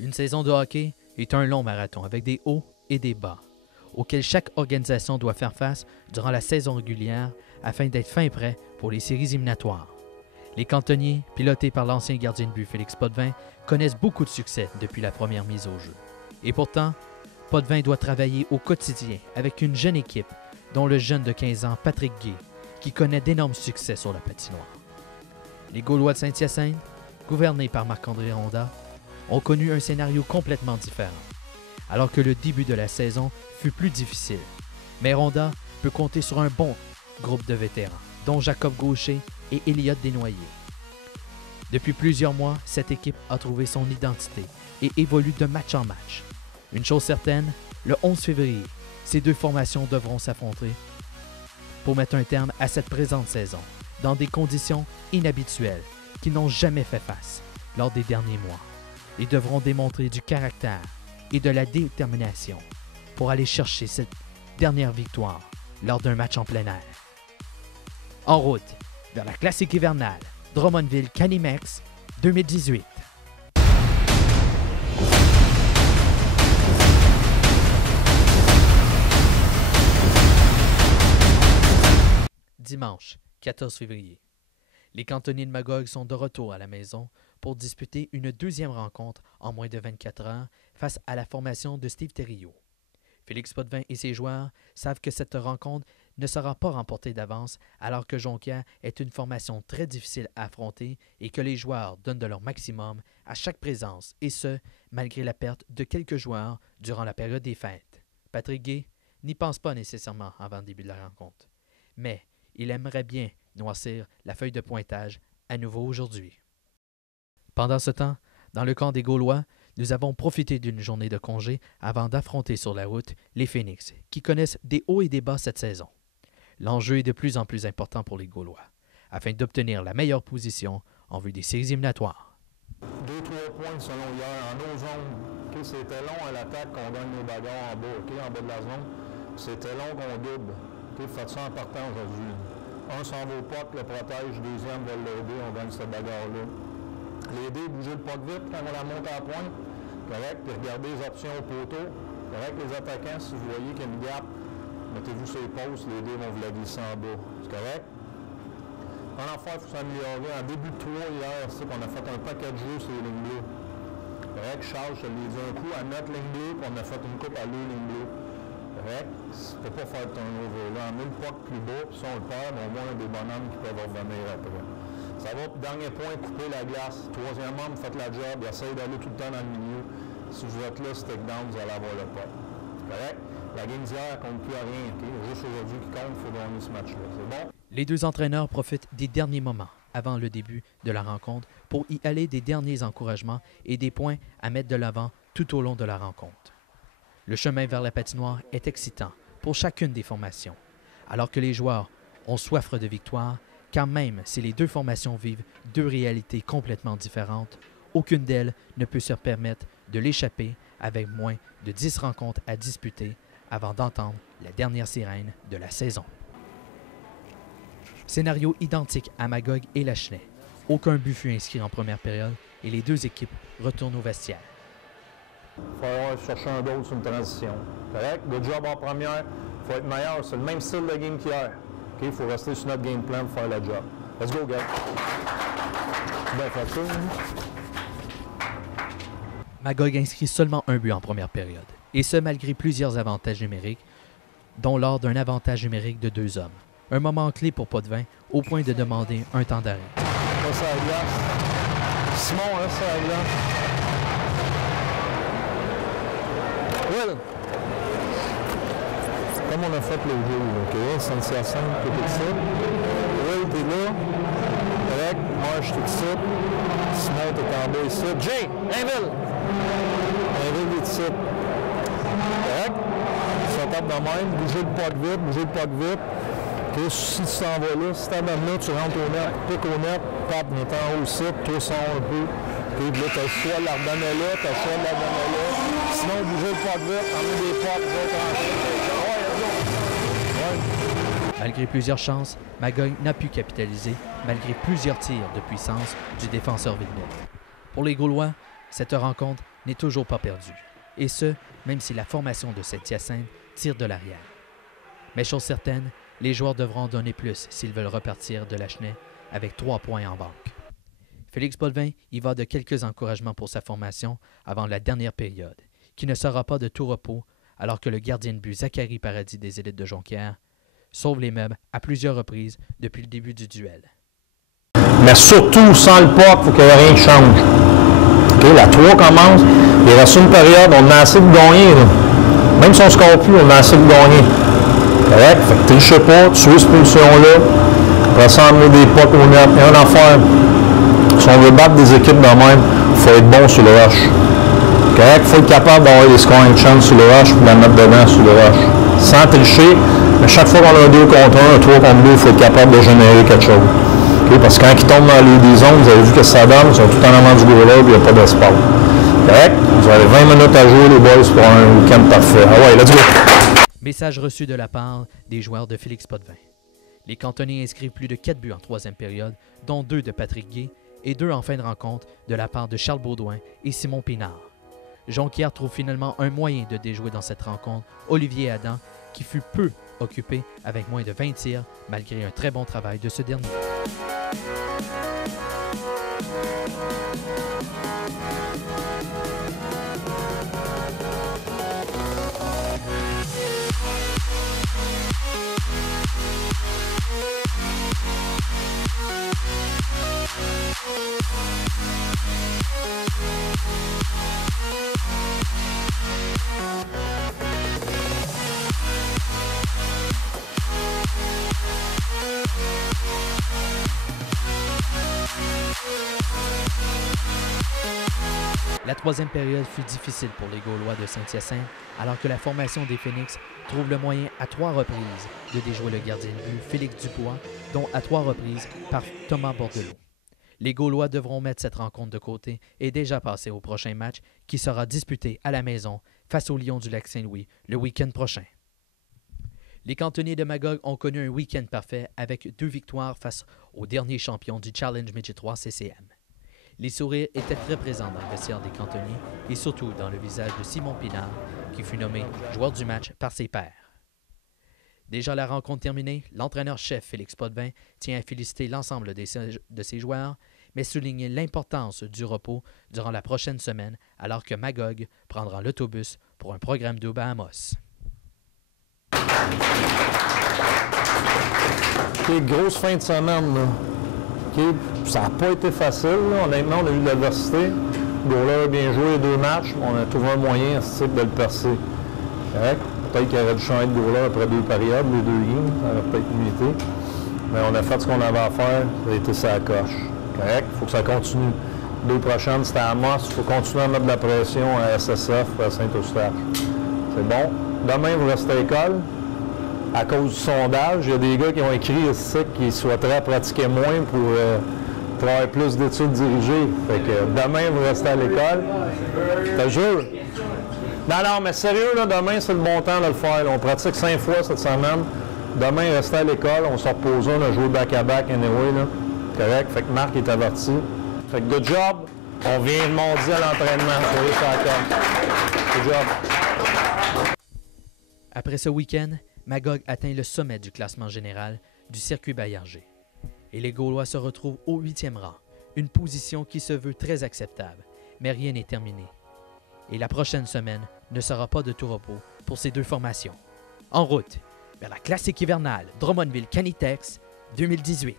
Une saison de hockey est un long marathon avec des hauts et des bas, auxquels chaque organisation doit faire face durant la saison régulière afin d'être fin prêt pour les séries éliminatoires. Les cantonniers, pilotés par l'ancien gardien de but Félix Potvin, connaissent beaucoup de succès depuis la première mise au jeu. Et pourtant, Potvin doit travailler au quotidien avec une jeune équipe, dont le jeune de 15 ans Patrick Gay, qui connaît d'énormes succès sur la patinoire. Les Gaulois de Saint-Hyacinthe, gouvernés par Marc-André Ronda, ont connu un scénario complètement différent, alors que le début de la saison fut plus difficile. Mais Ronda peut compter sur un bon groupe de vétérans, dont Jacob Gaucher et Elliott Desnoyers. Depuis plusieurs mois, cette équipe a trouvé son identité et évolue de match en match. Une chose certaine, le 11 février, ces deux formations devront s'affronter pour mettre un terme à cette présente saison, dans des conditions inhabituelles qui n'ont jamais fait face lors des derniers mois. Ils devront démontrer du caractère et de la détermination pour aller chercher cette dernière victoire lors d'un match en plein air. En route vers la classique hivernale Drummondville-Canimex 2018. Dimanche 14 février. Les cantonniers de Magog sont de retour à la maison pour disputer une deuxième rencontre en moins de 24 heures face à la formation de Steve Thériault. Félix Potvin et ses joueurs savent que cette rencontre ne sera pas remportée d'avance alors que Jonquière est une formation très difficile à affronter et que les joueurs donnent de leur maximum à chaque présence, et ce, malgré la perte de quelques joueurs durant la période des fêtes. Patrick Gay n'y pense pas nécessairement avant le début de la rencontre, mais il aimerait bien noircir la feuille de pointage à nouveau aujourd'hui. Pendant ce temps, dans le camp des Gaulois, nous avons profité d'une journée de congé avant d'affronter sur la route les Phoenix, qui connaissent des hauts et des bas cette saison. L'enjeu est de plus en plus important pour les Gaulois, afin d'obtenir la meilleure position en vue des séries éliminatoires. 2-3 points selon hier en nos zones. C'était long à l'attaque qu'on gagne nos bagarres en bas, en bas de la zone. C'était long qu'on double. Faites ça en partant aujourd'hui. Un s'en va au puck, le protège, deuxième va l'aider, on gagne cette bagarre-là. L'aider, bouger le puck vite quand on la monte à la pointe, correct, puis regardez les options au poteau. Correct, les attaquants, si vous voyez qu'il y a une gap, mettez-vous sur les postes, les dés vont vous la glisser en bas. C'est correct? En affaire, il faut s'améliorer. En début de 3 hier, c'est qu'on a fait un paquet de jeux sur les lignes bleues. Correct, Charles, je te l'ai dit un coup à notre ligne bleue, puis on a fait une coupe à deux lignes bleues. Correct? Tu ne peux pas faire de turnover là. On met le puck plus bas, puis si on le perd, au moins on a des bonhommes qui peuvent revenir après. Ça va, dernier point, couper la glace. Troisièmement, vous faites la job, essayez d'aller tout le temps dans le milieu. Si vous êtes là, stick down, vous allez avoir le puck. Correct? La game d'hier ne compte plus à rien. Okay? Juste aujourd'hui qui compte, il faut gagner ce match-là. C'est bon? Les deux entraîneurs profitent des derniers moments avant le début de la rencontre pour y aller des derniers encouragements et des points à mettre de l'avant tout au long de la rencontre. Le chemin vers la patinoire est excitant pour chacune des formations, alors que les joueurs ont soif de victoire, quand même si les deux formations vivent deux réalités complètement différentes, aucune d'elles ne peut se permettre de l'échapper avec moins de 10 rencontres à disputer avant d'entendre la dernière sirène de la saison. Scénario identique à Magog et Lachenay. Aucun but fut inscrit en première période et les deux équipes retournent au vestiaire. Il faut aller chercher un goal sur une transition. Correct? Le job en première, il faut être meilleur. C'est le même style de game qu'hier. Il faut rester sur notre game plan pour faire le job. Let's go, guys! Bien fait ça, Magog inscrit seulement un but en première période, et ce malgré plusieurs avantages numériques, dont lors d'un avantage numérique de 2 hommes. Un moment clé pour Potvin, au point de demander un temps d'arrêt. Là, c'est à la glace. Simon, là, c'est à la glace. Will! Comme on a fait le jeu, OK? Saint-Hyacinthe, tout ça. Will, t'es là. Correct. Marche, tout ça. Simon, t'es en bas ici. Jay! Emile! Emile est ici. Correct? Ça tape de même. Bougez le puck vite, bougez le puck vite. Okay, si tu s'en vas là, si tu t'amènes là, tu rentres au net, pique au net, tape, mais t'es en haut ici, toi sors un peu. Okay, là, t'as le choix de la redonner là, t'as le choix de la redonner là. Sinon, bougez le puck vite, emmenez des potes, ouais. Malgré plusieurs chances, Magog n'a pu capitaliser, malgré plusieurs tirs de puissance du défenseur Villeneuve. Pour les Gaulois, Cette rencontre n'est toujours pas perdue, et ce, même si la formation de Saint-Hyacinthe tire de l'arrière. Mais chose certaine, les joueurs devront en donner plus s'ils veulent repartir de Lachenay avec 3 points en banque. Félix Potvin y va de quelques encouragements pour sa formation avant la dernière période, qui ne sera pas de tout repos alors que le gardien de but Zachary Paradis des Élites de Jonquière sauve les meubles à plusieurs reprises depuis le début du duel. Mais surtout, sans le puck, il faut qu'il n'y ait rien qui change. Okay, la 3 commence, il reste une période, on a assez de gagner. Là. Même si on ne score plus, on a assez de gagner. Correct? Fait que tu ne sais pas, tu suis cette pulsion-là, après ça, emmener des pucks au net. Il y a une affaire. Si on veut battre des équipes de même, il faut être bon sur le rush. Correct? Il faut être capable d'avoir des scoring chances sur le rush et de la mettre dedans sur le rush. Sans tricher, mais chaque fois qu'on a un 2 contre 1, un 3 contre 2, il faut être capable de générer quelque chose. Okay? Parce que quand ils tombent dans les zones, vous avez vu que ça donne, ils sont tout en avant du goal là et il n'y a pas d'espace. Correct? Vous avez 20 minutes à jouer, les boys, pour un week-end parfait. Ah ouais, let's go! Message reçu de la part des joueurs de Félix Potvin. Les cantonniers inscrivent plus de 4 buts en 3e période, dont 2 de Patrick Gay et 2 en fin de rencontre de la part de Charles Baudouin et Simon Pinard. Jonquière trouve finalement un moyen de déjouer dans cette rencontre Olivier Adam, qui fut peu occupé avec moins de 20 tirs, malgré un très bon travail de ce dernier. La 3e période fut difficile pour les Gaulois de Saint-Hyacinthe, alors que la formation des Phoenix trouve le moyen à 3 reprises de déjouer le gardien de but Félix Dubois, dont à 3 reprises par Thomas Bordelot. Les Gaulois devront mettre cette rencontre de côté et déjà passer au prochain match qui sera disputé à la maison face aux Lions du Lac-Saint-Louis le week-end prochain. Les cantonniers de Magog ont connu un week-end parfait avec 2 victoires face aux derniers champions du Challenge Midget 3 CCM. Les sourires étaient très présents dans le vestiaire des cantonniers et surtout dans le visage de Simon Pinard, qui fut nommé joueur du match par ses pairs. Déjà la rencontre terminée, l'entraîneur-chef Félix Potvin tient à féliciter l'ensemble de ses joueurs, mais souligner l'importance du repos durant la prochaine semaine, alors que Magog prendra l'autobus pour un programme double à Amos. Okay, grosse fin de semaine, là. Okay, ça n'a pas été facile, là. Honnêtement, on a eu de l'adversité. Goaler a bien joué les 2 matchs, on a trouvé un moyen de le percer. Correct? Peut-être qu'il aurait dû changer de goaler après 2 périodes, les 2 games, ça aurait peut-être mieux été. Mais on a fait ce qu'on avait à faire, ça a été sa coche. Correct? Il faut que ça continue. 2 prochaines, c'était à Amos, il faut continuer à mettre de la pression à SSF, à Saint-Eustache. C'est bon. Demain, vous restez à l'école. À cause du sondage, il y a des gars qui ont écrit ici qu'ils souhaiteraient pratiquer moins pour avoir plus d'études dirigées. Fait que demain, vous restez à l'école. Je te jure. Non, mais sérieux, là, demain, c'est le bon temps de le faire. Là. On pratique 5 fois cette semaine. Demain, restez à l'école. On se repose, on a joué back-à-back anyway. Là. Correct? Fait que Marc est averti. Fait que good job. On vient de mardi à l'entraînement. Soyez sur la table. Good job. Après ce week-end, Magog atteint le sommet du classement général du circuit Baillarger. Et les Gaulois se retrouvent au 8e rang, une position qui se veut très acceptable, mais rien n'est terminé. Et la prochaine semaine ne sera pas de tout repos pour ces 2 formations. En route vers la classique hivernale Drummondville Canitex 2018.